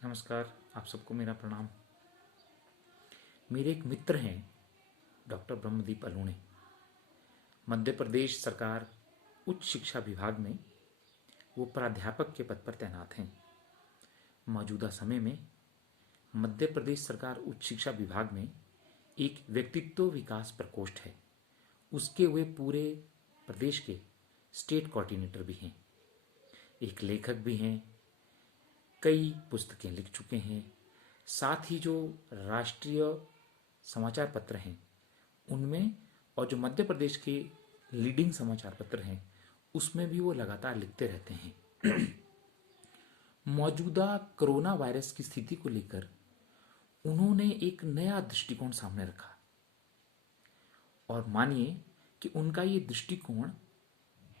नमस्कार। आप सबको मेरा प्रणाम। मेरे एक मित्र हैं डॉक्टर ब्रह्मदीप अलूणे। मध्य प्रदेश सरकार उच्च शिक्षा विभाग में वो प्राध्यापक के पद पर तैनात हैं। मौजूदा समय में मध्य प्रदेश सरकार उच्च शिक्षा विभाग में एक व्यक्तित्व विकास प्रकोष्ठ है। उसके वे पूरे प्रदेश के स्टेट कोऑर्डिनेटर भी हैं, एक लेखक भी हैं, कई पुस्तकें लिख चुके हैं। साथ ही जो राष्ट्रीय समाचार पत्र हैं उनमें और जो मध्य प्रदेश के लीडिंग समाचार पत्र हैं उसमें भी वो लगातार लिखते रहते हैं। मौजूदा कोरोना वायरस की स्थिति को लेकर उन्होंने एक नया दृष्टिकोण सामने रखा और मानिए कि उनका ये दृष्टिकोण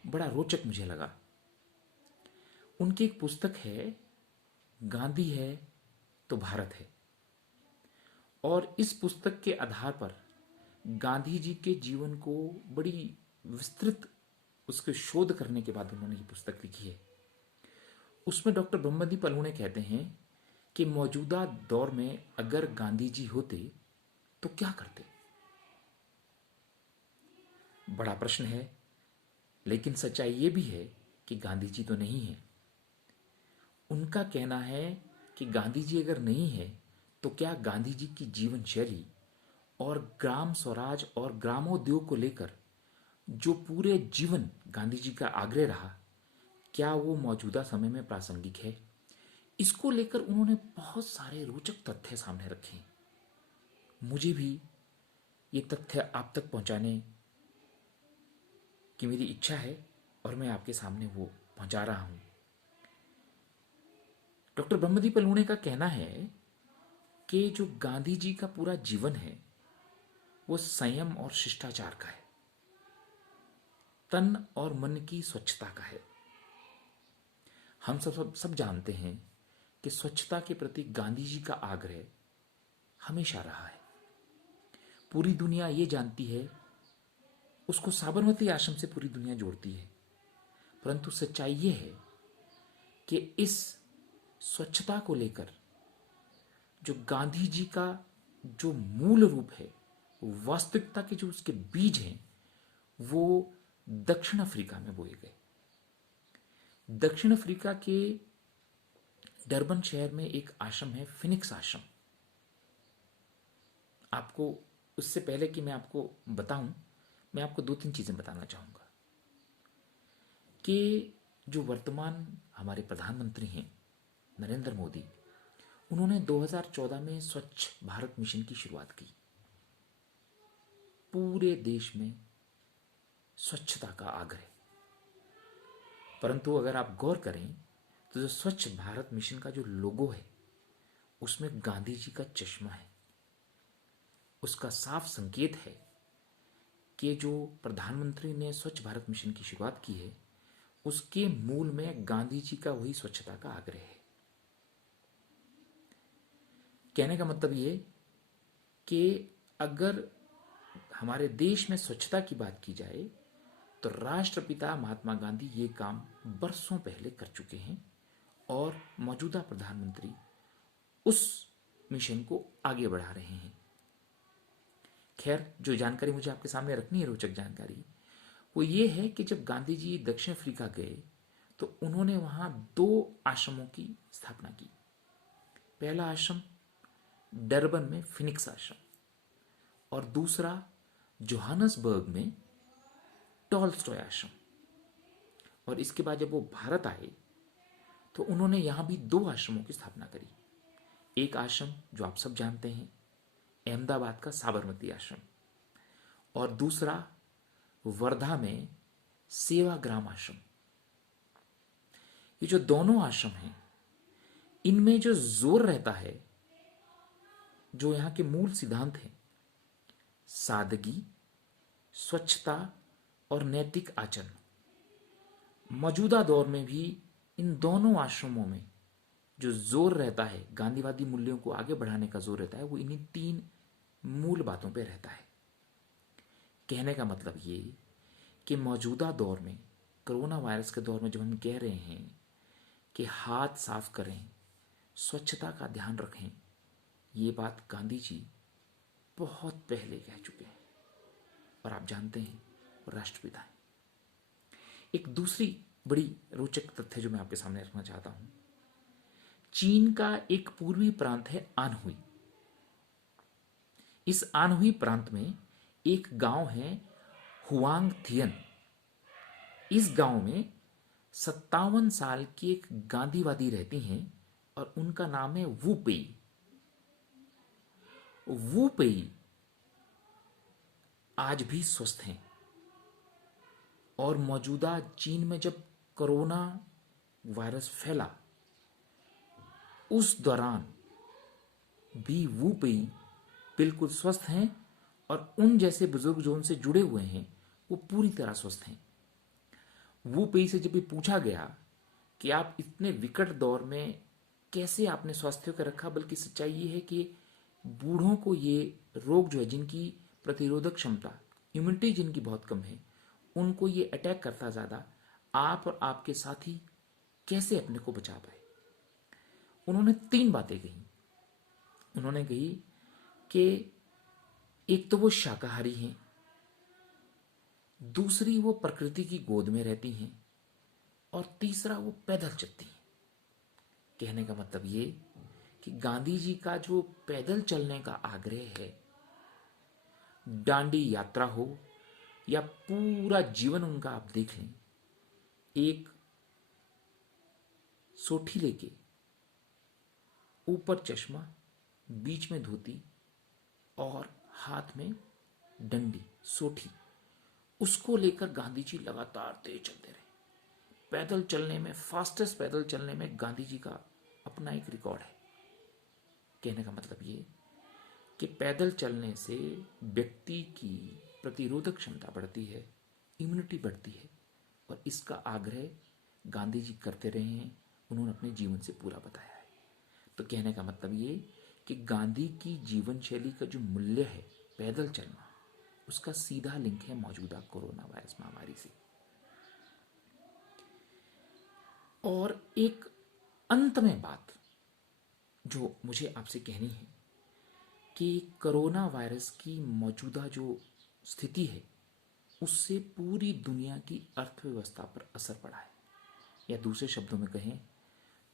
बड़ा रोचक मुझे लगा। उनकी एक पुस्तक है, गांधी है तो भारत है, और इस पुस्तक के आधार पर गांधी जी के जीवन को बड़ी विस्तृत उसके शोध करने के बाद उन्होंने ये पुस्तक लिखी है। उसमें डॉक्टर ब्रह्मदीप अलूणे कहते हैं कि मौजूदा दौर में अगर गांधी जी होते तो क्या करते। बड़ा प्रश्न है, लेकिन सच्चाई ये भी है कि गांधी जी तो नहीं है। उनका कहना है कि गांधी जी अगर नहीं है तो क्या गांधी जी की जीवन शैली और ग्राम स्वराज और ग्रामोद्योग को लेकर जो पूरे जीवन गांधी जी का आग्रह रहा, क्या वो मौजूदा समय में प्रासंगिक है। इसको लेकर उन्होंने बहुत सारे रोचक तथ्य सामने रखे। मुझे भी ये तथ्य आप तक पहुंचाने की मेरी इच्छा है और मैं आपके सामने वो पहुंचा रहा हूं। डॉक्टर ब्रह्मदीप अलूणे का कहना है कि जो गांधी जी का पूरा जीवन है वो संयम और शिष्टाचार का है, तन और मन की स्वच्छता का है। हम सब जानते हैं कि स्वच्छता के प्रति गांधी जी का आग्रह हमेशा रहा है। पूरी दुनिया ये जानती है, उसको साबरमती आश्रम से पूरी दुनिया जोड़ती है, परंतु सच्चाई ये है कि इस स्वच्छता को लेकर जो गांधी जी का जो मूल रूप है, वास्तविकता के जो उसके बीज हैं, वो दक्षिण अफ्रीका में बोए गए। दक्षिण अफ्रीका के डरबन शहर में एक आश्रम है, फिनिक्स आश्रम। आपको उससे पहले कि मैं आपको बताऊं, मैं आपको दो तीन चीजें बताना चाहूंगा कि जो वर्तमान हमारे प्रधानमंत्री हैं नरेंद्र मोदी, उन्होंने 2014 में स्वच्छ भारत मिशन की शुरुआत की। पूरे देश में स्वच्छता का आग्रह, परंतु अगर आप गौर करें तो जो स्वच्छ भारत मिशन का जो लोगो है उसमें गांधी जी का चश्मा है। उसका साफ संकेत है कि जो प्रधानमंत्री ने स्वच्छ भारत मिशन की शुरुआत की है उसके मूल में गांधी जी का वही स्वच्छता का आग्रह है। कहने का मतलब ये कि अगर हमारे देश में स्वच्छता की बात की जाए तो राष्ट्रपिता महात्मा गांधी ये काम बरसों पहले कर चुके हैं और मौजूदा प्रधानमंत्री उस मिशन को आगे बढ़ा रहे हैं। खैर, जो जानकारी मुझे आपके सामने रखनी है, रोचक जानकारी, वो ये है कि जब गांधी जी दक्षिण अफ्रीका गए तो उन्होंने वहां दो आश्रमों की स्थापना की। पहला आश्रम डरबन में फिनिक्स आश्रम और दूसरा जोहानसबर्ग में टॉलस्टॉय आश्रम। और इसके बाद जब वो भारत आए तो उन्होंने यहां भी दो आश्रमों की स्थापना करी। एक आश्रम जो आप सब जानते हैं, अहमदाबाद का साबरमती आश्रम, और दूसरा वर्धा में सेवाग्राम आश्रम। ये जो दोनों आश्रम हैं, इनमें जो जोर रहता है, जो यहां के मूल सिद्धांत हैं, सादगी, स्वच्छता और नैतिक आचरण, मौजूदा दौर में भी इन दोनों आश्रमों में जो जोर रहता है, गांधीवादी मूल्यों को आगे बढ़ाने का जोर रहता है, वो इन्हीं तीन मूल बातों पे रहता है। कहने का मतलब ये कि मौजूदा दौर में, कोरोना वायरस के दौर में, जब हम कह रहे हैं कि हाथ साफ करें, स्वच्छता का ध्यान रखें, ये बात गांधी जी बहुत पहले कह चुके हैं और आप जानते हैं वो राष्ट्रपिता हैं। एक दूसरी बड़ी रोचक तथ्य जो मैं आपके सामने रखना चाहता हूं, चीन का एक पूर्वी प्रांत है आनहुई। इस आनहुई प्रांत में एक गांव है हुआंग थियन। इस गांव में 57 साल की एक गांधीवादी रहती हैं और उनका नाम है वू पेई। वू पेई आज भी स्वस्थ हैं और मौजूदा चीन में जब कोरोना वायरस फैला उस दौरान भी वू पेई बिल्कुल स्वस्थ हैं और उन जैसे बुजुर्ग जो उनसे जुड़े हुए हैं वो पूरी तरह स्वस्थ हैं। वू पेई से जब भी पूछा गया कि आप इतने विकट दौर में कैसे आपने स्वास्थ्य को रखा, बल्कि सच्चाई ये है कि बूढ़ों को ये रोग जो है, जिनकी प्रतिरोधक क्षमता, इम्यूनिटी जिनकी बहुत कम है, उनको ये अटैक करता ज़्यादा, आप और आपके साथी कैसे अपने को बचा पाए। उन्होंने 3 बातें कही। उन्होंने कही कि एक तो वो शाकाहारी हैं, दूसरी वो प्रकृति की गोद में रहती हैं और तीसरा वो पैदल चलती हैं। कहने का मतलब ये कि गांधी जी का जो पैदल चलने का आग्रह है, डांडी यात्रा हो या पूरा जीवन उनका आप देख लें, एक सोठी लेके ऊपर चश्मा, बीच में धोती और हाथ में डंडी सोठी, उसको लेकर गांधी जी लगातार तेज चलते रहे। पैदल चलने में, फास्टेस्ट पैदल चलने में गांधी जी का अपना एक रिकॉर्ड है। कहने का मतलब ये कि पैदल चलने से व्यक्ति की प्रतिरोधक क्षमता बढ़ती है, इम्यूनिटी बढ़ती है और इसका आग्रह गांधी जी करते रहे हैं, उन्होंने अपने जीवन से पूरा बताया है। तो कहने का मतलब ये कि गांधी की जीवन शैली का जो मूल्य है पैदल चलना, उसका सीधा लिंक है मौजूदा कोरोना वायरस महामारी से। और एक अंत में बात जो मुझे आपसे कहनी है कि कोरोना वायरस की मौजूदा जो स्थिति है उससे पूरी दुनिया की अर्थव्यवस्था पर असर पड़ा है, या दूसरे शब्दों में कहें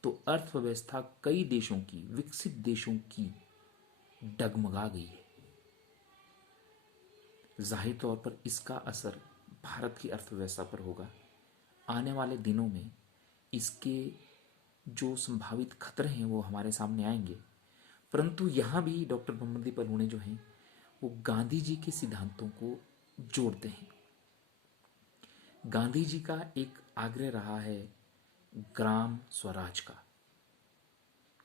तो अर्थव्यवस्था कई देशों की, विकसित देशों की डगमगा गई है। जाहिर तौर पर इसका असर भारत की अर्थव्यवस्था पर होगा। आने वाले दिनों में इसके जो संभावित खतरे हैं वो हमारे सामने आएंगे, परंतु यहाँ भी डॉक्टर ब्रह्मदीप अलूणे जो हैं वो गांधी जी के सिद्धांतों को जोड़ते हैं। गांधी जी का एक आग्रह रहा है ग्राम स्वराज का,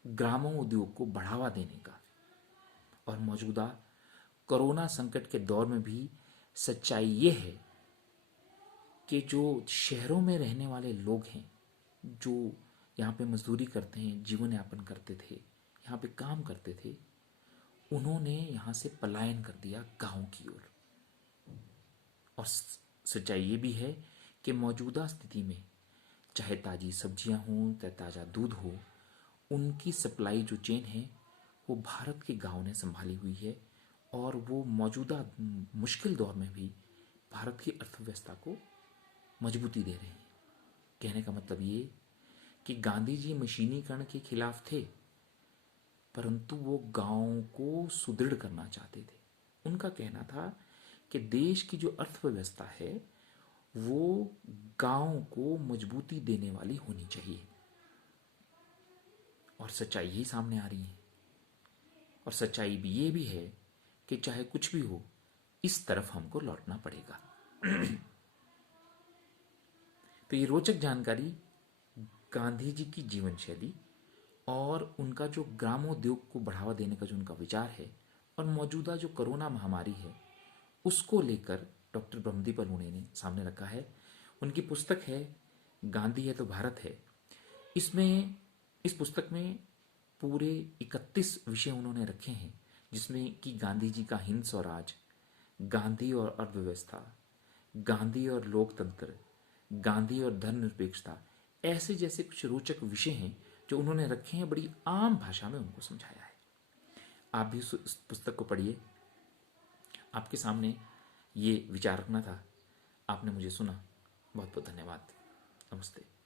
ग्रामों उद्योग को बढ़ावा देने का, और मौजूदा कोरोना संकट के दौर में भी सच्चाई ये है कि जो शहरों में रहने वाले लोग हैं, जो यहाँ पे मजदूरी करते हैं, जीवन यापन करते थे, यहाँ पे काम करते थे, उन्होंने यहाँ से पलायन कर दिया गांव की ओर। और सच्चाई ये भी है कि मौजूदा स्थिति में चाहे ताज़ी सब्जियां हों, चाहे ताज़ा दूध हो, उनकी सप्लाई जो चेन है वो भारत के गांव ने संभाली हुई है और वो मौजूदा मुश्किल दौर में भी भारत की अर्थव्यवस्था को मजबूती दे रहे हैं। कहने का मतलब ये कि गांधी जी मशीनीकरण के खिलाफ थे, परंतु वो गांव को सुदृढ़ करना चाहते थे। उनका कहना था कि देश की जो अर्थव्यवस्था है वो गांव को मजबूती देने वाली होनी चाहिए, और सच्चाई यही सामने आ रही है। और सच्चाई भी ये भी है कि चाहे कुछ भी हो, इस तरफ हमको लौटना पड़ेगा। तो ये रोचक जानकारी गांधी जी की जीवन शैली और उनका जो ग्रामोद्योग को बढ़ावा देने का जो उनका विचार है और मौजूदा जो कोरोना महामारी है उसको लेकर डॉक्टर ब्रह्मदीप अलूणे ने सामने रखा है। उनकी पुस्तक है गांधी है तो भारत है। इसमें इस पुस्तक में पूरे 31 विषय उन्होंने रखे हैं, जिसमें कि गांधी जी का हिंद स्वराज, गांधी और अर्थव्यवस्था, गांधी और लोकतंत्र, गांधी और धर्मनिरपेक्षता, ऐसे जैसे कुछ रोचक विषय हैं जो उन्होंने रखे हैं बड़ी आम भाषा में उनको समझाया है। आप भी उस पुस्तक को पढ़िए। आपके सामने ये विचार रखना था, आपने मुझे सुना। बहुत बहुत धन्यवाद। नमस्ते।